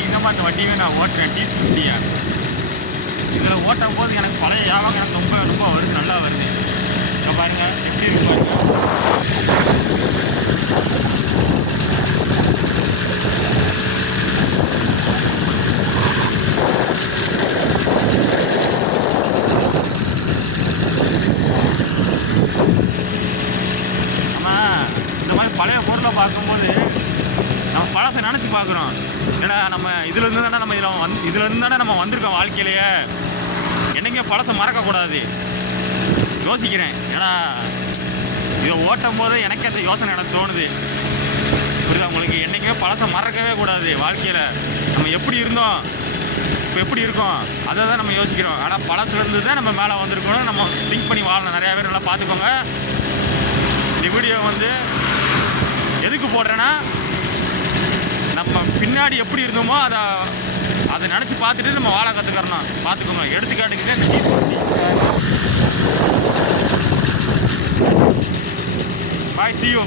அசிங்கமாக அந்த வண்டியை நான் ஓட்டுறேன் T50. இதில் ஓட்டும் போது எனக்கு பழைய ஞாபகம் எனக்கு ரொம்ப ரொம்ப வருது, நல்லா வருது. இப்போ பாருங்கள் எப்படி இருக்கு பாருங்க. இந்த மாதிரி பழைய பொருளை பார்க்கும்போது நம்ம பழசை நினச்சி பார்க்குறோம். ஏன்னா நம்ம இதுலேருந்து தானே நம்ம இதுலேருந்து தானே நம்ம வந்திருக்கோம் வாழ்க்கையிலேயே. என்னைங்க பழசை மறக்கக்கூடாது யோசிக்கிறேன். ஏன்னா இதை ஓட்டும் போது எனக்கே அந்த யோசனை எனக்கு தோணுது. புரியுதா உங்களுக்கு? என்றைக்குமே பழசை மறக்கவே கூடாது. வாழ்க்கையில் நம்ம எப்படி இருந்தோம், இப்போ எப்படி இருக்கோம், அதை தான் நம்ம யோசிக்கிறோம். ஆனால் பழசுலேருந்து தான் நம்ம மேலே வந்திருக்கணும். நம்ம திங்க் பண்ணி வாழணும். நிறையா பேர் நல்லா பார்த்துக்கோங்க. இந்த வீடியோ எதுக்கு போடுறேன்னா, நம்ம பின்னாடி எப்படி இருந்தோமோ அதை நினச்சி பார்த்துட்டு நம்ம வாழ கற்றுக்கிறணும். பார்த்துக்கோங்க. எடுத்துக்காட்டுக்கு பாய், see you.